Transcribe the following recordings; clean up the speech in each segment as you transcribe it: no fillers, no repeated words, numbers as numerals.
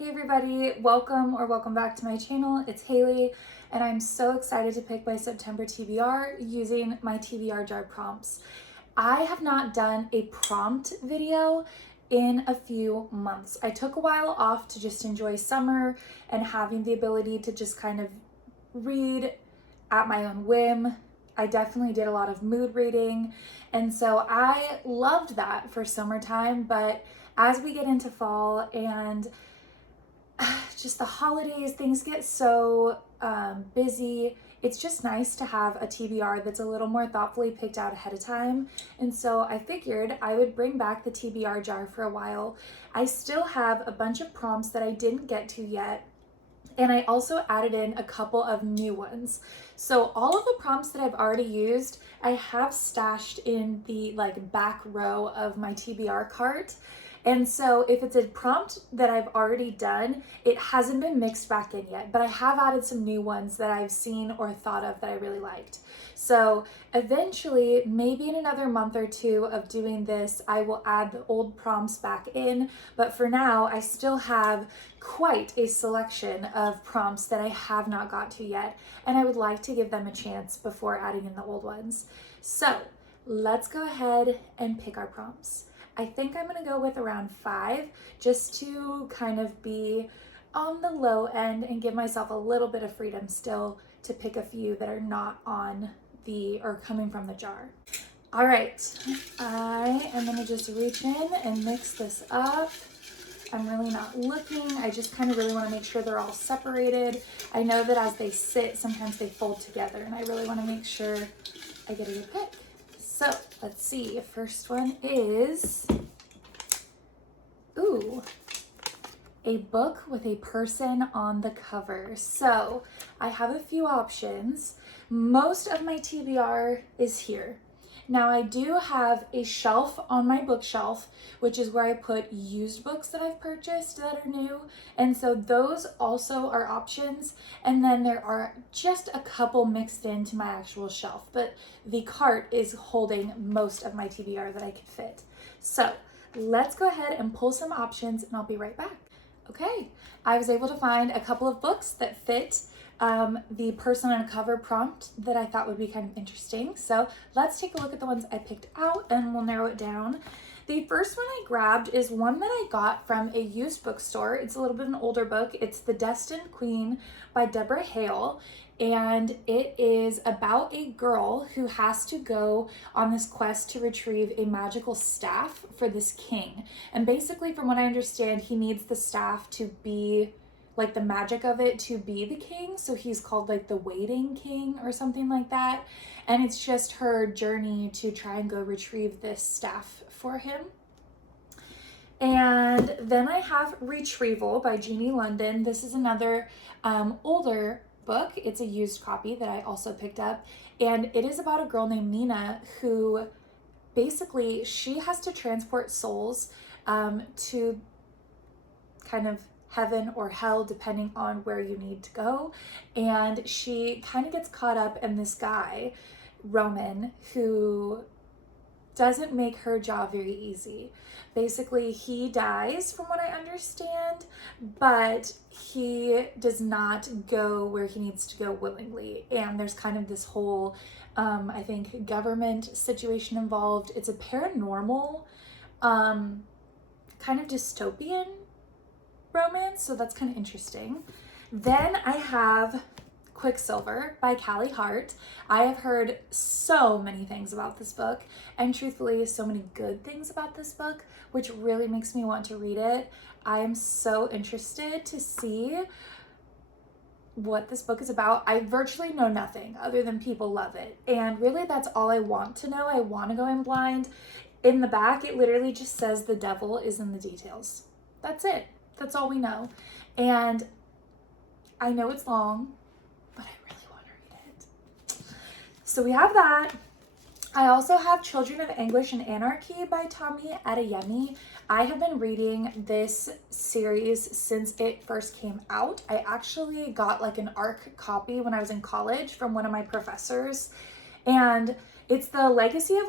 Hey everybody, welcome back to my channel. It's Haley and I'm so excited to pick my September TBR using my TBR jar prompts. I have not done a prompt video in a few months. I took a while off to just enjoy summer and having the ability to just kind of read at my own whim. I definitely did a lot of mood reading, and so I loved that for summertime, but as we get into fall and just the holidays, things get so busy. It's just nice to have a TBR that's a little more thoughtfully picked out ahead of time. And so I figured I would bring back the TBR jar for a while. I still have a bunch of prompts that I didn't get to yet. And I also added in a couple of new ones. So all of the prompts that I've already used, I have stashed in the back row of my TBR cart. And so if it's a prompt that I've already done, it hasn't been mixed back in yet, but I have added some new ones that I've seen or thought of that I really liked. So eventually, maybe in another month or two of doing this, I will add the old prompts back in. But for now, I still have quite a selection of prompts that I have not got to yet, and I would like to give them a chance before adding in the old ones. So let's go ahead and pick our prompts. I think I'm gonna go with around 5 just to kind of be on the low end and give myself a little bit of freedom still to pick a few that are not on the or coming from the jar. All right, I am gonna just reach in and mix this up. I'm really not looking. I just kind of really want to make sure they're all separated. I know that as they sit, sometimes they fold together, and I really want to make sure I get a good pick. So let's see. First one is, ooh, a book with a person on the cover. So I have a few options. Most of my TBR is here. Now I do have a shelf on my bookshelf, which is where I put used books that I've purchased that are new. And so those also are options. And then there are just a couple mixed into my actual shelf, but the cart is holding most of my TBR that I could fit. So let's go ahead and pull some options and I'll be right back. Okay, I was able to find a couple of books that fit the person on a cover prompt that I thought would be kind of interesting. So let's take a look at the ones I picked out and we'll narrow it down. The first one I grabbed is one that I got from a used bookstore. It's a little bit of an older book. It's The Destined Queen by Deborah Hale. And it is about a girl who has to go on this quest to retrieve a magical staff for this king. And basically, from what I understand, he needs the staff to be like the magic of it to be the king. So he's called like the waiting king or something like that. And it's just her journey to try and go retrieve this staff for him. And then I have Retrieval by Jeannie London. This is another older book. It's a used copy that I also picked up. And it is about a girl named Nina who basically she has to transport souls to kind of heaven or hell depending on where you need to go. And she kind of gets caught up in this guy, Roman, who doesn't make her job very easy. Basically, he dies from what I understand, but he does not go where he needs to go willingly. And there's kind of this whole, I think, government situation involved. It's a paranormal, kind of dystopian romance, so that's kind of interesting. Then I have Quicksilver by Callie Hart. I have heard so many things about this book, and truthfully, so many good things about this book, which really makes me want to read it. I am so interested to see what this book is about. I virtually know nothing other than people love it, and really that's all I want to know. I want to go in blind. In the back, it literally just says the devil is in the details. That's it. That's all we know. And I know it's long, but I really want to read it. So we have that. I also have Children of Anguish and Anarchy by Tommy Adeyemi. I have been reading this series since it first came out. I actually got like an ARC copy when I was in college from one of my professors. And it's the Legacy of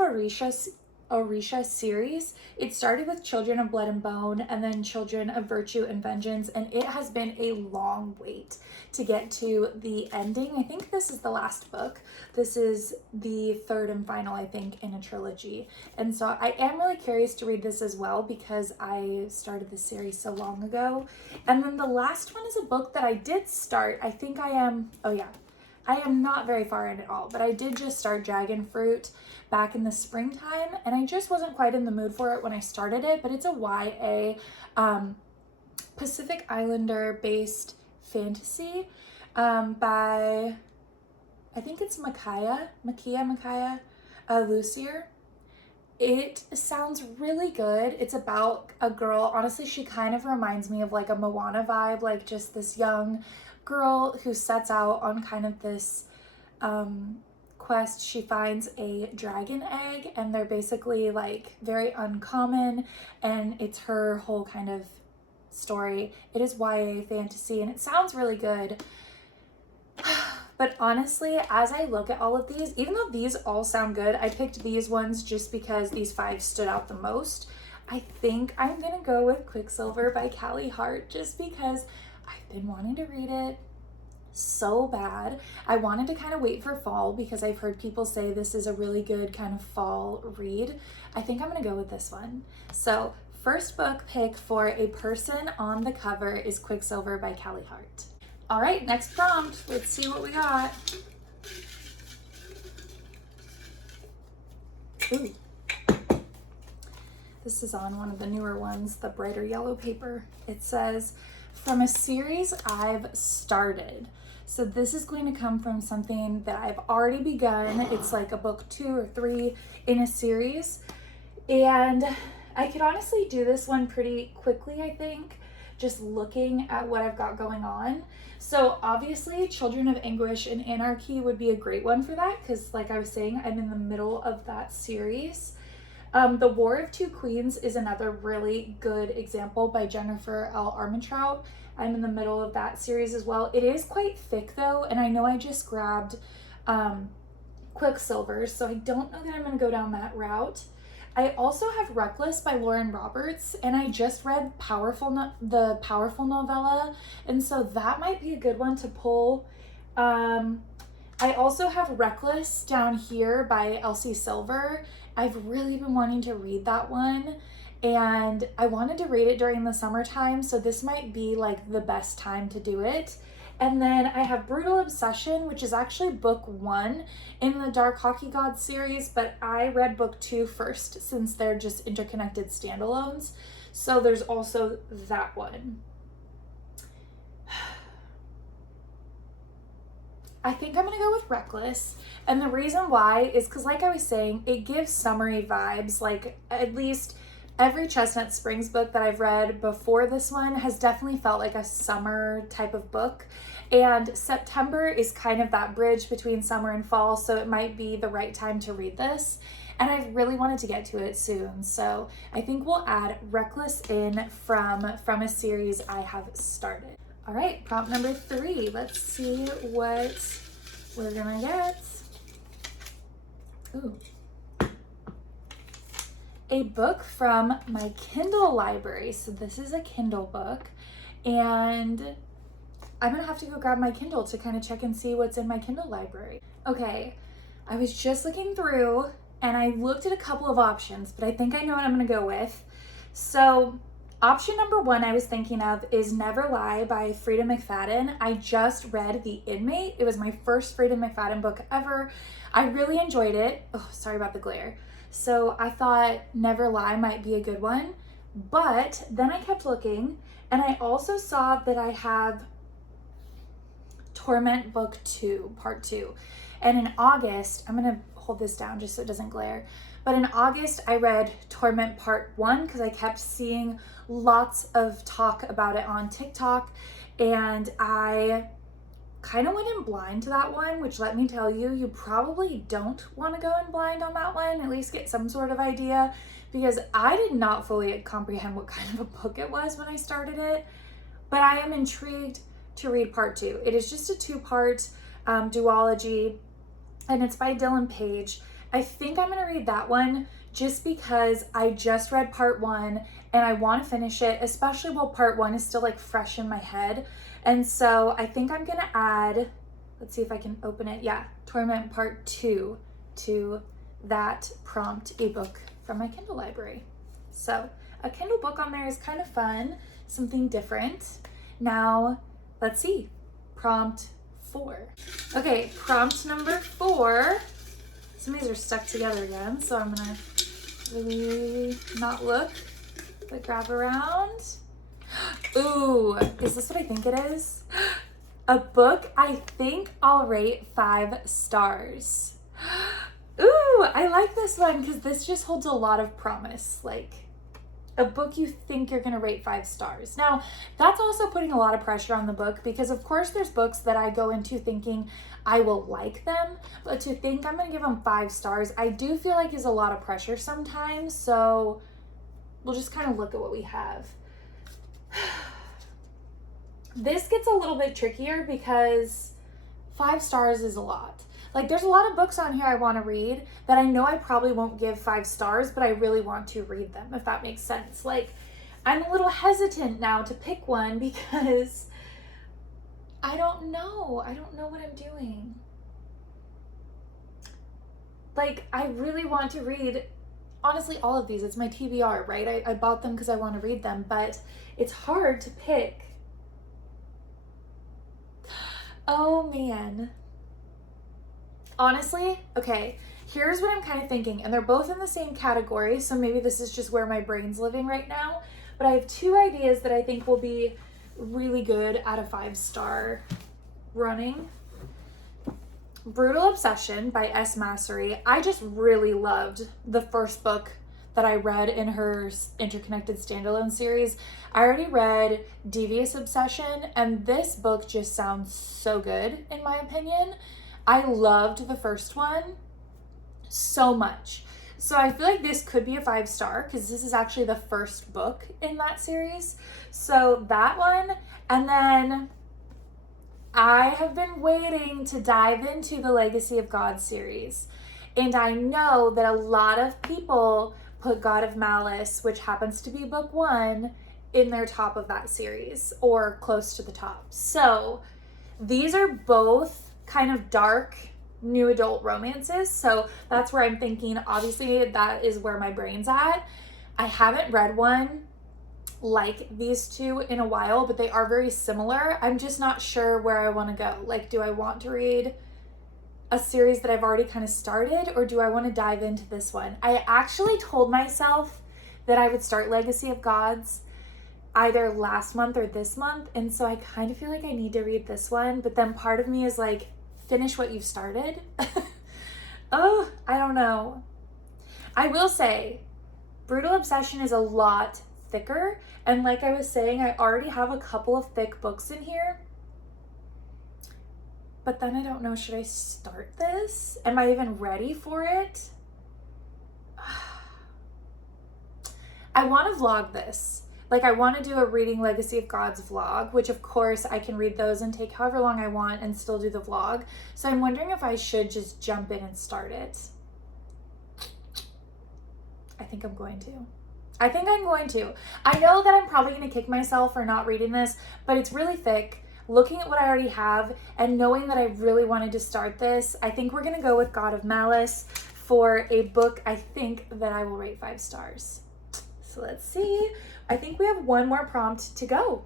Orisha series. It started with Children of Blood and Bone and then Children of Virtue and Vengeance, and it has been a long wait to get to the ending. I think this is the last book. This is the third and final, I think, in a trilogy. And so I am really curious to read this as well because I started this series so long ago. And then the last one is a book that I did start. I think I am not very far in at all, but I did just start Dragon Fruit back in the springtime, and I just wasn't quite in the mood for it when I started it, but it's a YA Pacific Islander based fantasy by, I think it's Makia Lucier. It sounds really good. It's about a girl. Honestly, she kind of reminds me of like a Moana vibe, like just this young girl who sets out on kind of this quest. She finds a dragon egg, and they're basically like very uncommon, and it's her whole kind of story. It is YA fantasy, and it sounds really good. But honestly, as I look at all of these, even though these all sound good, I picked these ones just because these 5 stood out the most. I think I'm gonna go with Quicksilver by Callie Hart just because I've been wanting to read it so bad. I wanted to kind of wait for fall because I've heard people say this is a really good kind of fall read. I think I'm gonna go with this one. So first book pick for a person on the cover is Quicksilver by Callie Hart. All right, next prompt. Let's see what we got. Ooh. This is on one of the newer ones, the brighter yellow paper. It says, from a series I've started. So this is going to come from something that I've already begun. It's like a book 2 or 3 in a series. And I could honestly do this one pretty quickly, I think, just looking at what I've got going on. So obviously Children of Anguish and Anarchy would be a great one for that because like I was saying, I'm in the middle of that series. The War of Two Queens is another really good example by Jennifer L. Armentrout. I'm in the middle of that series as well. It is quite thick though, and I know I just grabbed Quicksilver, so I don't know that I'm going to go down that route. I also have Reckless by Lauren Roberts, and I just read the Powerful novella, and so that might be a good one to pull. I also have Reckless down here by Elsie Silver. I've really been wanting to read that one, and I wanted to read it during the summertime, so this might be like the best time to do it. And then I have Brutal Obsession, which is actually book 1 in the Dark Hockey Gods series, but I read book 2 first since they're just interconnected standalones. So there's also that one. I think I'm gonna go with Reckless. And the reason why is because, like I was saying, it gives summery vibes. Like, at least every Chestnut Springs book that I've read before this one has definitely felt like a summer type of book. And September is kind of that bridge between summer and fall, so it might be the right time to read this. And I really wanted to get to it soon, so I think we'll add Reckless in from a series I have started. All right, prompt number 3. Let's see what we're gonna get. Ooh. A book from my Kindle library. So this is a Kindle book, and I'm gonna have to go grab my Kindle to kind of check and see what's in my Kindle library. Okay, I was just looking through and I looked at a couple of options, but I think I know what I'm gonna go with. So option number 1 I was thinking of is Never Lie by Frida McFadden. I just read The Inmate. It was my first Frida McFadden book ever. I really enjoyed it. Oh, sorry about the glare. So I thought Never Lie might be a good one, but then I kept looking and I also saw that I have Torment Book 2, Part 2. And in August, I'm gonna hold this down just so it doesn't glare, but in August I read Torment Part 1 because I kept seeing lots of talk about it on TikTok, and I kind of went in blind to that one, which, let me tell you, you probably don't want to go in blind on that one, at least get some sort of idea, because I did not fully comprehend what kind of a book it was when I started it, but I am intrigued to read Part 2. It is just a 2-part duology, and it's by Dylan Page. I think I'm going to read that one just because I just read part 1 and I want to finish it, especially while part 1 is still like fresh in my head. And so I think I'm gonna add, let's see if I can open it. Yeah, Torment Part 2 to that prompt ebook from my Kindle library. So a Kindle book on there is kind of fun, something different. Now, let's see, prompt 4. Okay, prompt number 4. Some of these are stuck together again, so I'm gonna really not look, but grab around. Ooh, is this what I think it is? A book I think I'll rate 5 stars. Ooh, I like this one because this just holds a lot of promise. Like a book you think you're gonna rate 5 stars. Now, that's also putting a lot of pressure on the book because of course there's books that I go into thinking I will like them, but to think I'm gonna give them 5 stars, I do feel like is a lot of pressure sometimes. So we'll just kind of look at what we have. This gets a little bit trickier because 5 stars is a lot. Like there's a lot of books on here I want to read that I know I probably won't give 5 stars, but I really want to read them, if that makes sense. Like I'm a little hesitant now to pick one because I don't know. I don't know what I'm doing. Like I really want to read, honestly, all of these. It's my TBR, right? I bought them because I want to read them, but it's hard to pick. Oh man. Honestly, okay, here's what I'm kind of thinking, and they're both in the same category, so maybe this is just where my brain's living right now, but I have 2 ideas that I think will be really good at a 5-star running. Brutal Obsession by S. Massery. I just really loved the first book that I read in her Interconnected Standalone series. I already read Devious Obsession, and this book just sounds so good, in my opinion. I loved the first one so much. So I feel like this could be a 5-star because this is actually the first book in that series. So that one, and then I have been waiting to dive into the Legacy of God series. And I know that a lot of people put God of Malice, which happens to be book 1, in their top of that series or close to the top. So these are both kind of dark new adult romances, so that's where I'm thinking, obviously that is where my brain's at. I haven't read one like these 2 in a while, but they are very similar. I'm just not sure where I want to go. Like, do I want to read a series that I've already kind of started, or do I want to dive into this one? I actually told myself that I would start Legacy of Gods either last month or this month, and so I kind of feel like I need to read this one, but then part of me is like, finish what you've started. Oh, I don't know. I will say Brutal Obsession is a lot thicker, and like I was saying, I already have a couple of thick books in here, but then I don't know, should I start this? Am I even ready for it? I want to vlog this. Like I want to do a reading Legacy of Gods vlog, which of course I can read those and take however long I want and still do the vlog. So I'm wondering if I should just jump in and start it. I think I'm going to. I think I'm going to. I know that I'm probably going to kick myself for not reading this, but it's really thick. Looking at what I already have and knowing that I really wanted to start this, I think we're going to go with God of Malice for a book I think that I will rate 5 stars. So let's see. I think we have one more prompt to go.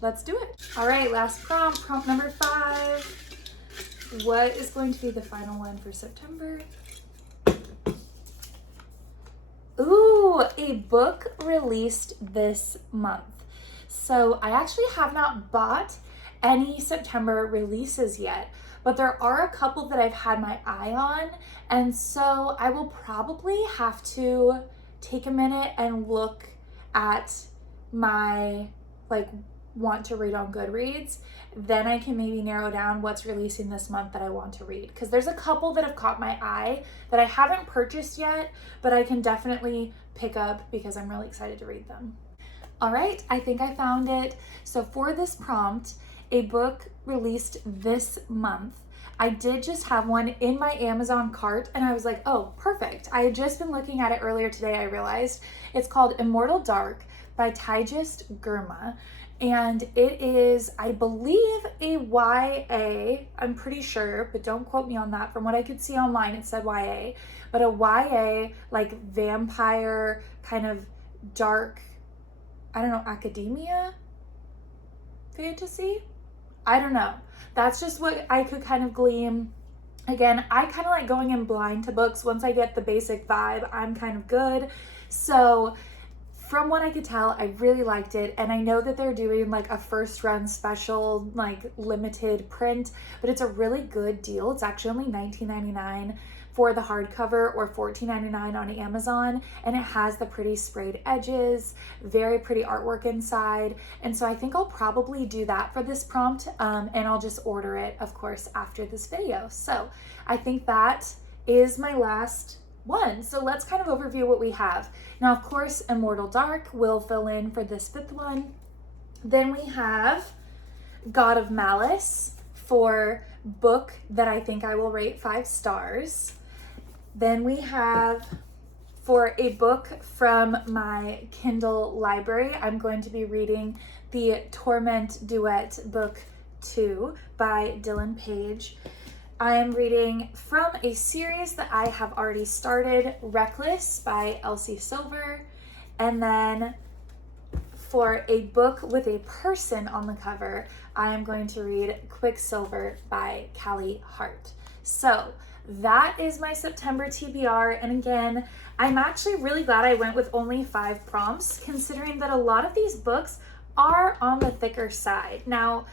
Let's do it. All right, last prompt, prompt number 5. What is going to be the final one for September? Ooh, a book released this month. So I actually have not bought any September releases yet, but there are a couple that I've had my eye on, and so I will probably have to take a minute and look at my want to read on Goodreads. Then I can maybe narrow down what's releasing this month that I want to read, because there's a couple that have caught my eye that I haven't purchased yet, but I can definitely pick up because I'm really excited to read them. All right, I think I found it. So for this prompt, a book released this month, I did just have one in my Amazon cart and I was like, oh, perfect. I had just been looking at it earlier today. I realized it's called Immortal Dark by Taijist Gurma. And it is, I believe, a YA. I'm pretty sure, but don't quote me on that. From what I could see online, it said YA. But a YA, like vampire, kind of dark, I don't know, academia fantasy? I don't know. That's just what I could kind of glean. Again, I kind of like going in blind to books. Once I get the basic vibe, I'm kind of good. So from what I could tell, I really liked it. And I know that they're doing like a first run special, like limited print, but it's a really good deal. It's actually only $19.99 for the hardcover or $14.99 on Amazon. And it has the pretty sprayed edges, very pretty artwork inside. And so I think I'll probably do that for this prompt. And I'll just order it, of course, after this video. So I think that is my last one. So let's kind of overview what we have. Now, of course, Immortal Dark will fill in for this 5th one. Then we have God of Malice for book that I think I will rate 5 stars. Then we have for a book from my Kindle library, I'm going to be reading the Torment Duet Book 2 by Dylan Page. I am reading from a series that I have already started, Reckless by Elsie Silver. And then for a book with a person on the cover, I am going to read Quicksilver by Callie Hart. So that is my September TBR. And again, I'm actually really glad I went with only 5 prompts, considering that a lot of these books are on the thicker side. Now,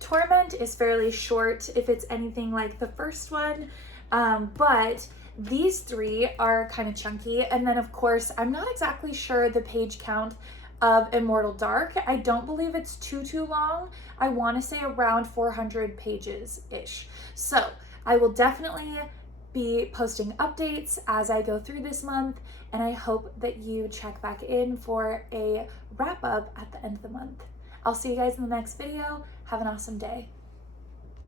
Torment is fairly short if it's anything like the first one, but these 3 are kind of chunky. And then of course, I'm not exactly sure the page count of Immortal Dark. I don't believe it's too long. I want to say around 400 pages-ish. So I will definitely be posting updates as I go through this month, and I hope that you check back in for a wrap up at the end of the month. I'll see you guys in the next video. Have an awesome day.